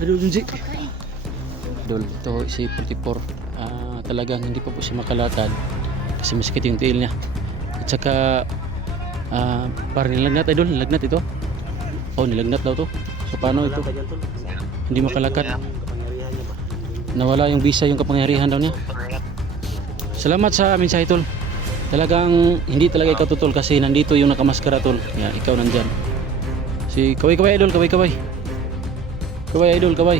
Aduh, Junji. Idol, ito si 44. Talagang hindi pa po siya makalatad kasi masakit yung tiil niya. At saka parang nilagnat, idol, nilagnat ito. Oh, nilagnat daw to. So paano ito? Hindi makalakad. Nawala yung visa, yung kapangyarihan daw niya. Salamat sa mensahe, tol. Talagang hindi talaga ikaw tutol kasi nandito yung nakamaskara, tol. Yan, ikaw nandyan. Si Kaway idol, Kaway. Kaway idol, Kaway.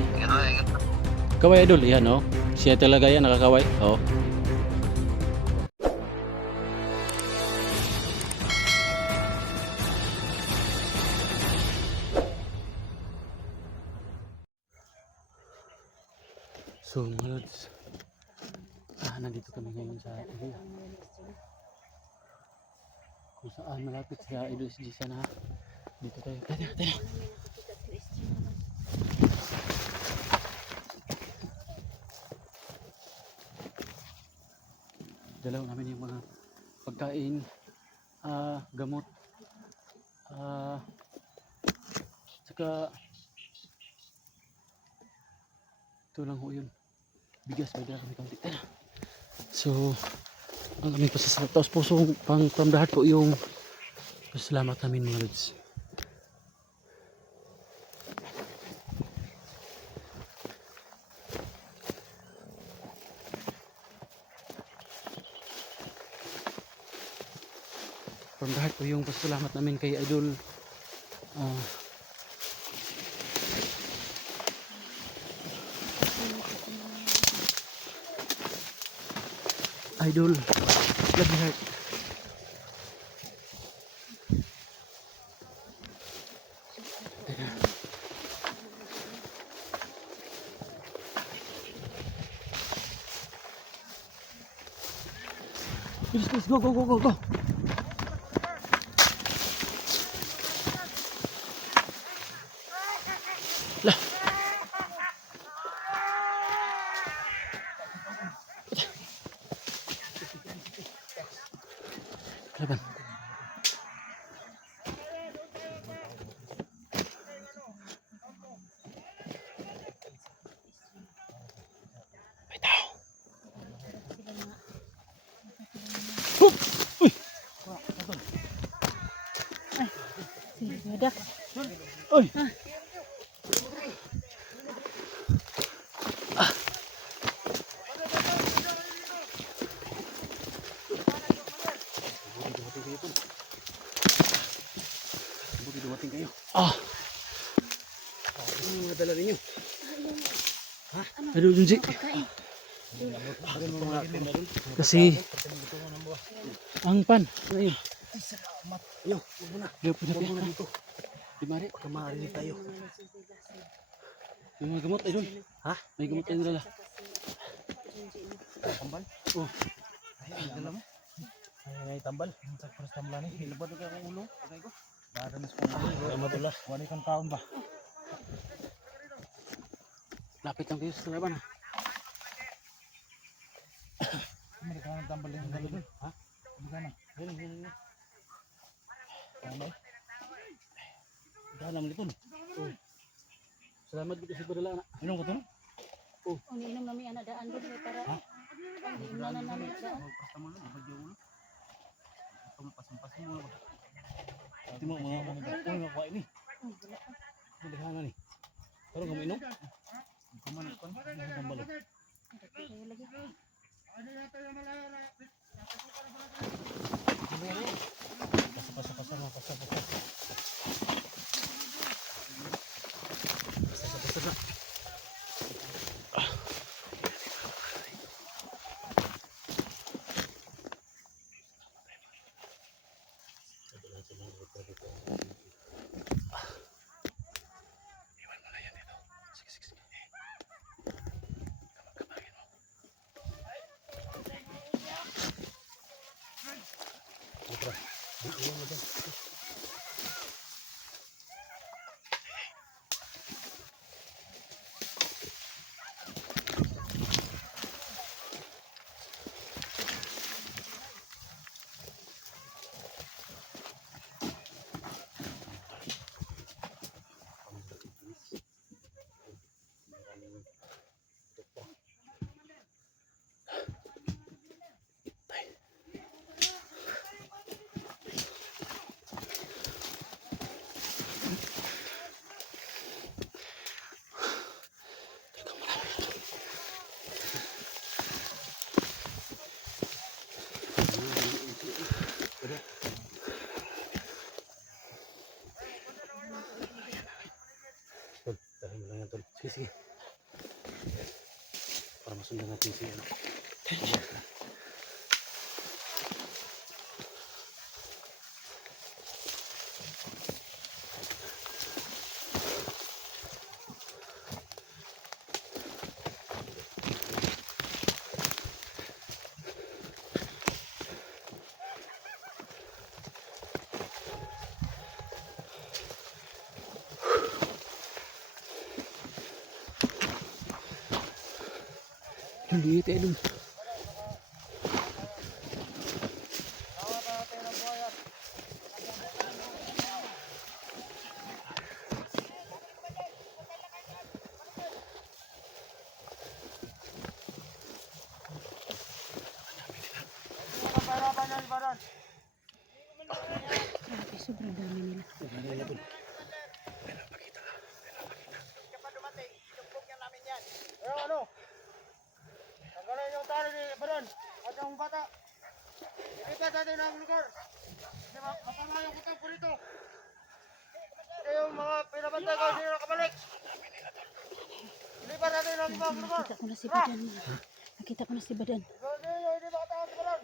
Kaway idol, yan oh. Siya talaga yan, nakakaway. Oh. So mga lods, nandito kami ngayon sa area kung saan malapit sa Idol SG sana. Dito tayo. Tara. Dalaw namin yung mga pagkain, gamot, saka ito lang ho yun. Bigas, pwede lang kami kaunti. Tara. So, ang aming pasasalamat. Tapos pusong pangtamdahat po yung pasalamat namin mga lods. Pangdahat po yung pasalamat namin kay Idol Idol Love Heart. Please, go. Lah. Laban. Badak. Oy. Dumating kayo. Ano mga dala ninyo? Ha? Aduh, Junji. Kasi ang pan. Ayun. Salamat. Yo, muna. Yo, muna dito. Di mari. Kamari tayo. May mga gamot, Idol. Ha? May gamot tayo dala. Tambal? Oh. Ay, dala mo. Ay, tambal. Sa first tambal ni. Hilabad ka ang ulo. Okay ko. Dara mas ko. Alhamdulillah. Wala kang kaon ba? Lapit lang kayo sa laban, ha? Mereka ang tambal yung dala doon. Ha? Gimana? Yun. Tambal. Dalam lipon. Oh. Salamat dito sa padala, anak. Inom ko to no? Oh, niinom namin anak daan doon para iimanan namin daan. Customer no, bagyo ulo. Ito pasan-pasan mo. Ito mo mga mga kuha ini. Madahana ni. Pero kamu inom? Kumanan kon tambal. Lagi. Pasal. natin si ano. Idol, liit idol. Grabe, sobrang dami nila. Pero ano? Tanggalin yung tali ni Baron at yung bata. Ipikat natin ang lugar. Hindi mapamayang kutang po dito. Ito yung mga pinabantay ko sino nakabalik. Ilipat natin ang ibang lugar. Nakita ko na si Badan. Nakita ko na si Badan. Hindi makatakas si Baron.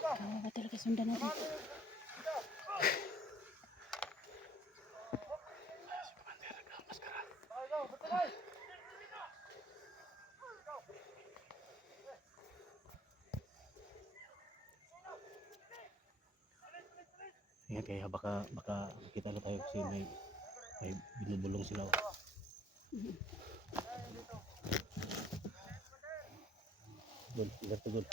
Kawawa talaga, sundan natin. Ingat kaya baka makita na tayo kasi may binubulong sila. Gol, ingat to gol.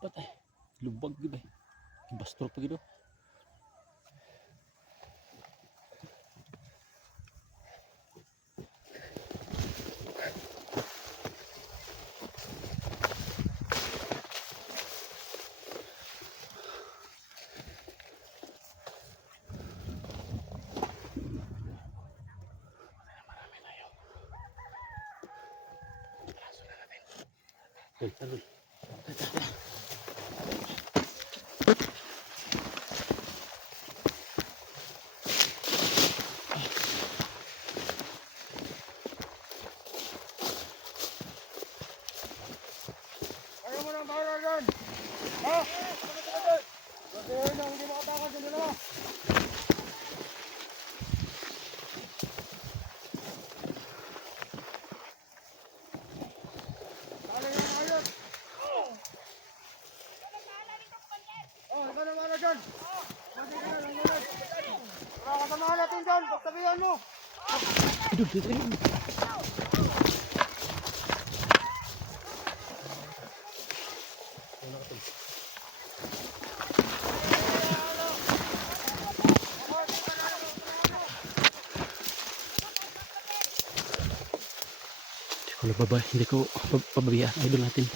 Patay. Lubag gid eh. Bastro pa gid. Gol. Ayaw mo nang bahala dyan! Ha? Sabihin na hindi makatakas yung dalawa! Kala yung ayos! Oh, ikaw na bahala dyan! Wala kasamahan natin dyan! Pagsabihan mo! Idol, dito idol. Hindi ko pababayaan idol natin.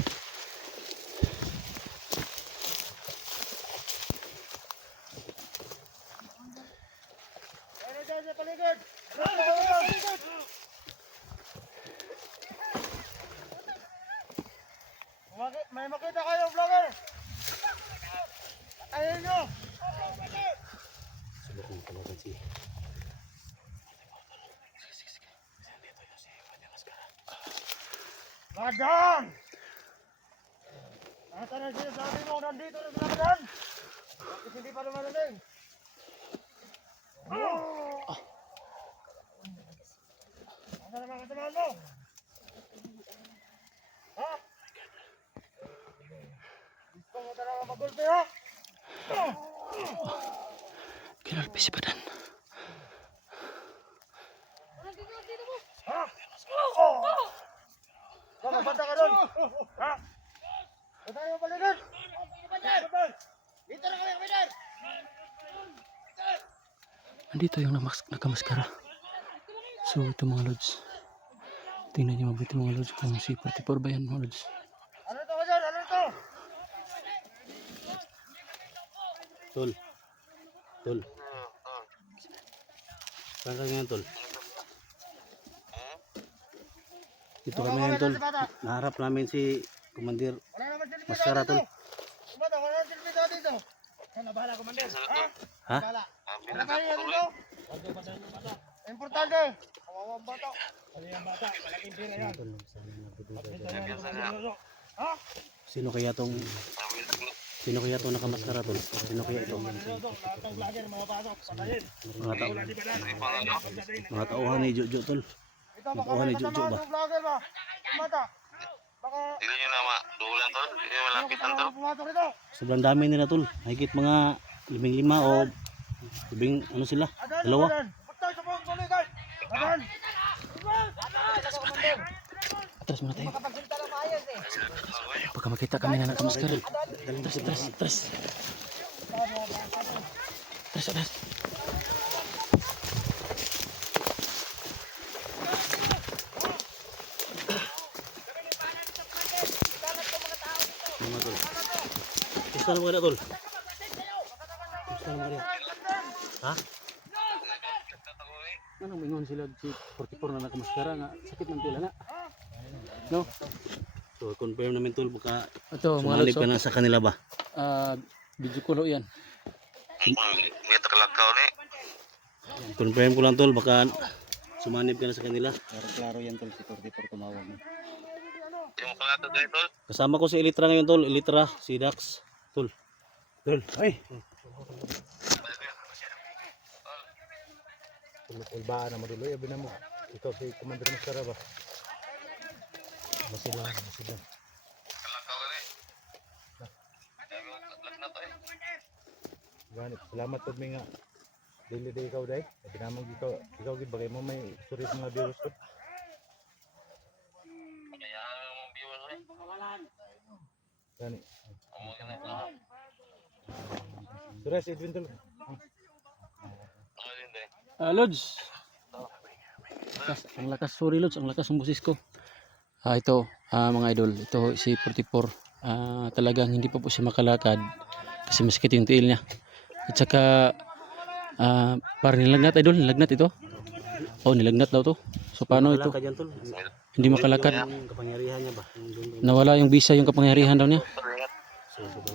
Ano dyan sa paligid? May makita kayo, vlogger! Ayun nyo! Subukan ko natin si Badan! Ata na sinasabi mo, nandito na sila Badan! Bakit hindi pa lumalaling? Asa naman kasamahan mo? Ha? Gusto mo talaga magulpi ha? Kinalpi si Badan. Ha? Magbanta ka doon? Ha? Banta mo pala doon? Dito na kami, Kapitan! Nandito yung nakamaskara. So ito mga lods. Tingnan niyo mabuti mga lods kung si 44 ba yan mga lods. Ano ito ka dyan? Ano ito? Tol. Tol. Saan ka ngayon tol? Dito kami ngayon tol. Naharap namin si Komandir Wala naman silbi Maskara dito. tol. Bata, wala naman silbi dito. Ano, bahala, Commander? Ha? Ha? Bahala. Wala kayo dito? Importante. Kawawang bata. Kawawang bata. Malaking pira yan. Ha? Sino kaya tong nakamaskara tol? Sino kaya ito? Lahat lagi ng mga pasok. Patayin. Mga tauhan ni Jojo tol. Ito, baka may kasama ng vlogger ba? Mata. Baka... Dili nyo na madulan tol, hindi malapitan tol. Pumasok ito. Sobrang dami nila tol. Higit mga 5 o 10 ano sila? Dalawa. Patay sa mga tuloy, Adan! Atras muna tayo. Pagka makita kami na nakamaskara. Atras. Atras. Mga tol. Gusto na mga tol. Gusto na mga ha? Anong mingon sila si 44 na nakamaskara nga sakit ng tila na. No? So confirm namin tol baka ito mga sumalib oh. ka na sa kanila ba? Video call yan. May takalakaw ni. Confirm ko lang tol baka sumanib ka na sa kanila. Klaro yan tol, si 44 tumawag. Hindi mo kalakad dahil tol. Kasama ko si Elitra ngayon tol, Elitra, si Dax, tol. Tol, ay. Ulbaan na maduloy, abi na mo. Ikaw si Commander Maskara ba? Masila. Kalakaw ni. Lag na to eh. Ganit, salamat po nga. Dili day ikaw day. Abi na mo ikaw gid bagay mo may surit mga viewers ko. Kaya mong viewers eh. Gani. Amo ka na ito. Sures Edwin tol. Ano din day? Lods. Ang lakas, sorry Lods, ang lakas ng busis ko. Ito, mga idol, ito si 44. Talagang hindi pa po siya makalakad kasi masakit yung tiil niya. At saka parang nilagnat idol, nilagnat ito. Oh, nilagnat daw to. So paano ito? Hindi makalakad. Yung kapangyarihan niya ba? Nawala yung bisa, yung kapangyarihan daw niya.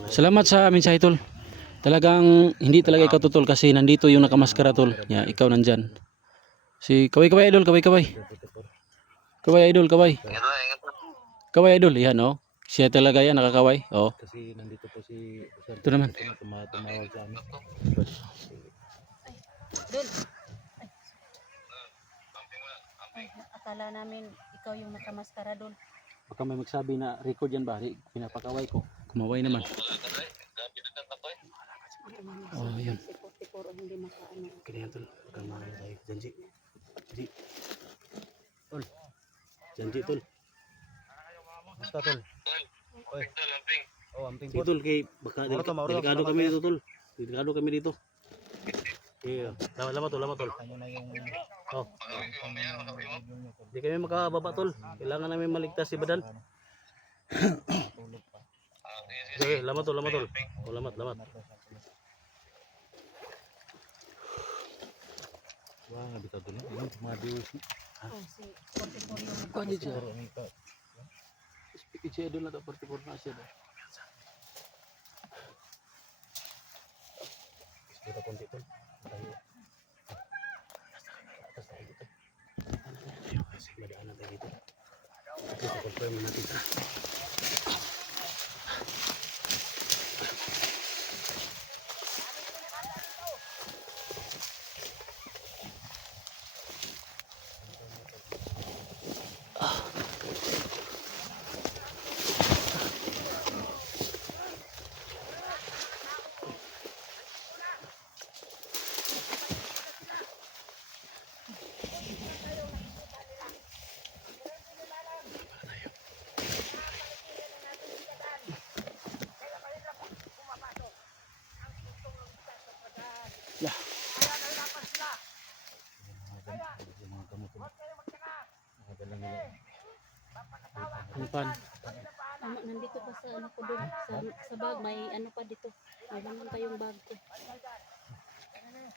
Salamat sa mensahe tol. Talagang hindi talaga ikaw tol kasi nandito yung nakamaskara tol. Ikaw nandyan. Si Kaway idol, Kaway. Kaway idol, Kaway. Ingat na, ingat na. Kaway idol, yan oh. Siya talaga yan, nakakaway. Oh. Kasi nandito po si Ito naman. tumawag sa amin. Dul. Ay, akala namin ikaw yung nakamaskara dul. Baka may magsabi na record yan ba? Pinapakaway ko. Kumaway naman. Kalakad eh. Gabi na ka to eh. Oh, yun. Si 44 hindi makaano. Kaya tol, baka mahal tayo. Janji. Tol. Janji tol. Basta tol. Oy. Tol, amping. Oh, amping Sige po. tol, kay baka Mauro, delikado salamat kami kayo. dito tol. Delikado kami dito. Yeah. Lama tol. Ano na yung Oh. Makawin ko mamaya, makawin mo. Hindi kami makababa tol. Kailangan namin maligtas si Badan. Sige, sige. Sige, lamat tol. Oh, lamat. wah nga bitaw tol. Yung mga viewers ni. Oh, si 44 yung Kuha niya siya. Pero ang ito. Speak siya doon na to, 44 na siya. Kita konti tol. Tayo. Atas tayo dito. Madaan na tayo dito. Ito, confirm natin. Ang pan. Nandito pa sa ano ko doon, sa bag, may ano pa dito. May laman pa yung bag ko. Ano yung